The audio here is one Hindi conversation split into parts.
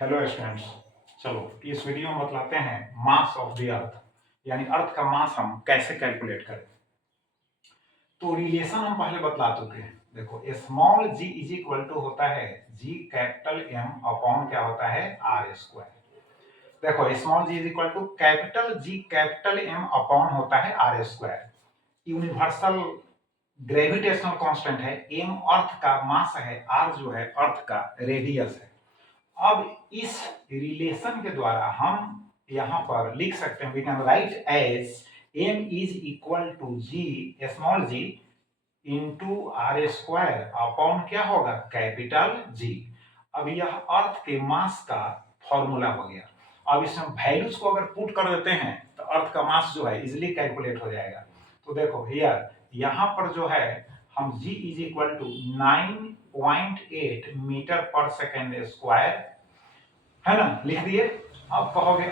Hello students. चलो इस वीडियो में बतलाते हैं मास ऑफ द अर्थ, यानी अर्थ का मास हम कैसे कैलकुलेट करें। तो रिलेशन हम पहले बतला चुके हैं। देखो small G is equal to होता है जी कैपिटल एम अपॉन क्या होता है आर स्क्वायर। देखो small G is equal to capital G capital M upon होता है R square. Universal gravitational constant है, एम अर्थ का मास है, आर जो है अर्थ का रेडियस है। अब इस रिलेशन के द्वारा हम यहां पर लिख सकते हैं, we can write as M is equal to G small G into R square upon क्या होगा कैपिटल जी। अब यह अर्थ के मास का फॉर्मूला हो गया। अब इसमें वैल्यूज को अगर पुट कर देते हैं तो अर्थ का मास जो है इजिली कैलकुलेट हो जाएगा। तो देखो हियर यहां पर जो है हम g is equal to 9.8 metre per second square है ना, लिख दिए। अब कहोगे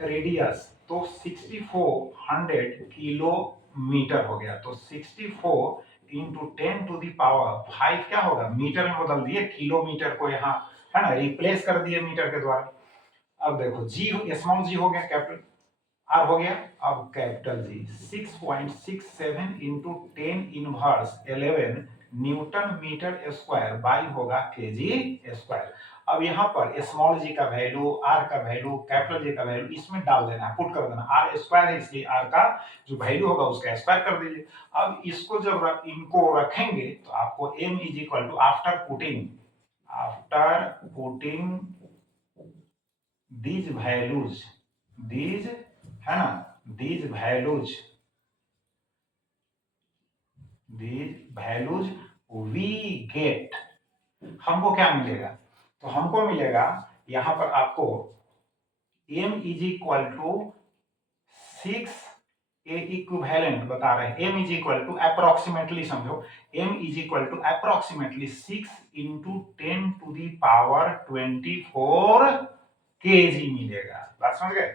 रेडियस तो 6400 किलोमीटर हो गया। तो 64 इंटू 10 टू दी पावर 5 क्या होगा, मीटर में बदल दिए, किलोमीटर को यहाँ है ना रिप्लेस कर दिए मीटर के द्वारा। अब देखो जी स्मॉल जी हो गया, कैपिटल आर हो गया। अब capital G 6.67 into 10 inverse 11 newton metre square by होगा केजी स्क्वायर। अब यहाँ पर स्मॉल जी का वैल्यू, आर का वैल्यू, कैपिटल जी का वैल्यू इसमें डाल देना है, पुट कर देना। आर स्क्वायर है इसलिए आर का जो वैल्यू होगा उसका स्क्वायर कर दीजिए। अब इसको जब इनको रखेंगे तो आपको M is equal to after putting these values, these है ना, these values we get, हमको क्या मिलेगा, तो हमको मिलेगा यहां पर आपको m is equal to 6 a equivalent बता रहे हैं। m is equal to approximately समझो, m is equal to approximately 6 into 10 to the power 24 KG मिलेगा। बात समझ गए,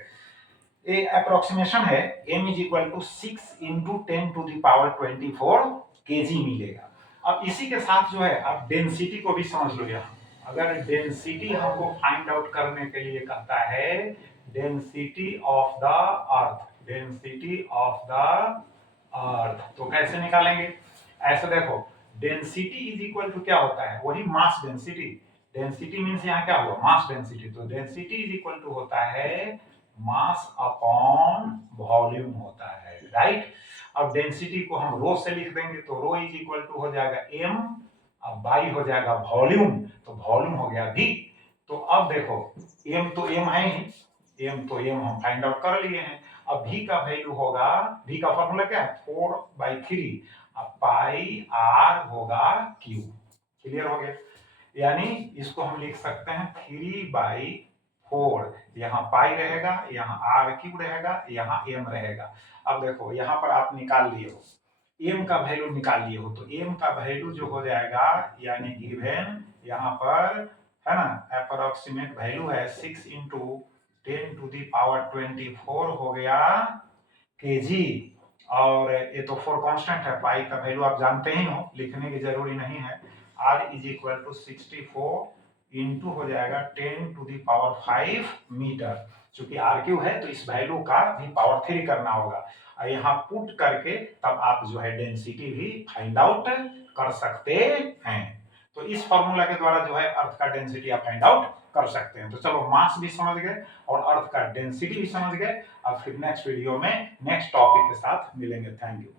ये अप्रोक्सीमेशन है। m is equal to 6 into 10 to the power 24 KG मिलेगा। अब इसी के साथ जो है आप डेंसिटी को भी समझ लो। यहाँ अगर डेंसिटी हमको फाइंड आउट करने के लिए कहता है density of the earth, density of the earth, तो कैसे निकालेंगे। ऐसे देखो डेंसिटी इज इक्वल टू क्या होता है, वही मास डेंसिटी। डेंसिटी मींस यहाँ क्या हुआ, मास डेंसिटी। तो डेंसिटी इज इक्वल टू होता है मास अपॉन वॉल्यूम होता है, राइट। अब डेंसिटी को हम रो से लिख देंगे तो रो इज इक्वल टू हो जाएगा एम, अब बाई हो जाएगा वॉल्यूम, तो वॉल्यूम हो गया v। तो अब देखो एम तो एम है ही, एम तो एम हम फाइंड आउट कर लिए हैं। अब v का वैल्यू होगा, v का फॉर्मूला क्या है 4/3, अब पाई आर होगा क्यू। क्लियर हो गया, यानी इसको हम लिख सकते हैं 3/4, यहाँ पाई रहेगा, यहाँ आर क्यूब रहेगा, यहाँ एम रहेगा। अब देखो यहाँ पर आप निकाल लिए हो, एम का वैल्यू निकाल लिए हो, तो एम का वैल्यू जो हो जाएगा यानी गिवन यहाँ पर है ना अप्रोक्सीमेट वैल्यू है 6 इंटू 10 टू दी पावर 24 हो गया केजी। और ये तो 4 कांस्टेंट है, पाई का वैल्यू आप जानते ही हो, लिखने की जरूरी नहीं है। r is equal to 64 into हो जाएगा 10 टू दी पावर 5 मीटर। चूंकि r क्यू है तो इस वैल्यू का भी पावर 3 करना होगा, और यहाँ पुट करके तब आप जो है डेंसिटी भी फाइंड आउट कर सकते हैं। तो इस फॉर्मूला के द्वारा जो है अर्थ का डेंसिटी आप फाइंड आउट कर सकते हैं। तो चलो मास भी समझ गए और अर्थ का डेंसिटी भी समझ गए। अब फिर नेक्स्ट वीडियो में नेक्स्ट टॉपिक के साथ मिलेंगे। Thank you.